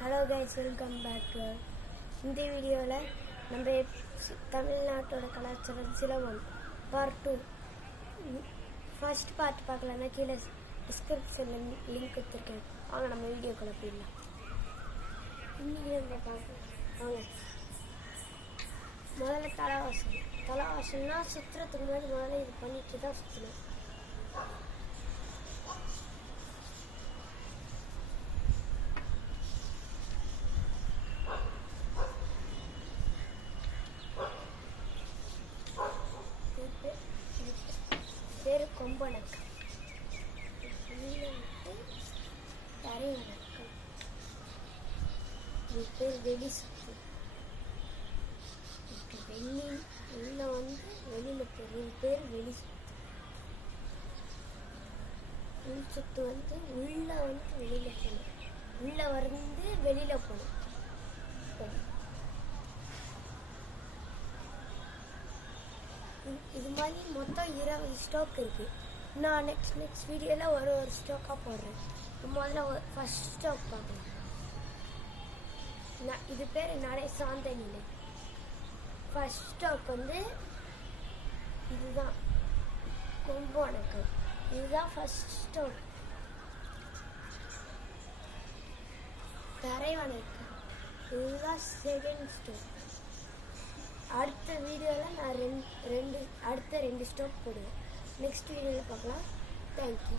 Hello guys, welcome back to இந்த வீடியோவில் நம்ம தமிழ்நாட்டோட கலாச்சாரம் சிலம்பம் பார்ட் 2 ஃபர்ஸ்ட் பார்ட் பார்க்கலன்னா கீழே டிஸ்கிரிப்ஷனில் லிங்க் கொடுத்துருக்கேன். வாங்க நம்ம வீடியோக்குள்ளே போயிடலாம். இன்றைக்கி நம்ம பார்க்கலாம் வாங்க. முதல்ல தலைவாசல்னா சுற்றுறதுக்கு முன்னாடி முதல்ல இது பண்ணிட்டு தான் சுற்றணும். பேர் கொம்பனக்கம், தரை வணக்கம். இது பேர் வெளி சுத்து. உள்ள வெளியில போகும் பேர் வெளி சுத்து. உள் சுத்து உள்ள வெளியில போகணும், உள்ள வெளியில போகணும். இது மாதிரி மொத்தம் 20 ஸ்டோக் இருக்குது. நான் நெக்ஸ்ட் வீடியோவில் ஒரு ஸ்டோக்காக போடுறேன். முதல்ல ஃபர்ஸ்ட் ஸ்டோக் பார்க்கலாம். இது பேர் நடை சார்ந்த நிலை. ஃபர்ஸ்ட் ஸ்டோக் இதுதான் கொம்பு வணக்கம். இதுதான் ஃபர்ஸ்ட் ஸ்டோக். தரை வணக்கம் இதுதான் செகண்ட் ஸ்டோக். அடுத்த வீடியோவில் நான் அடுத்த ரெண்டு ஸ்டோக் போடுவேன். நெக்ஸ்ட் வீடியோவில் பார்க்கலாம். தேங்க்யூ.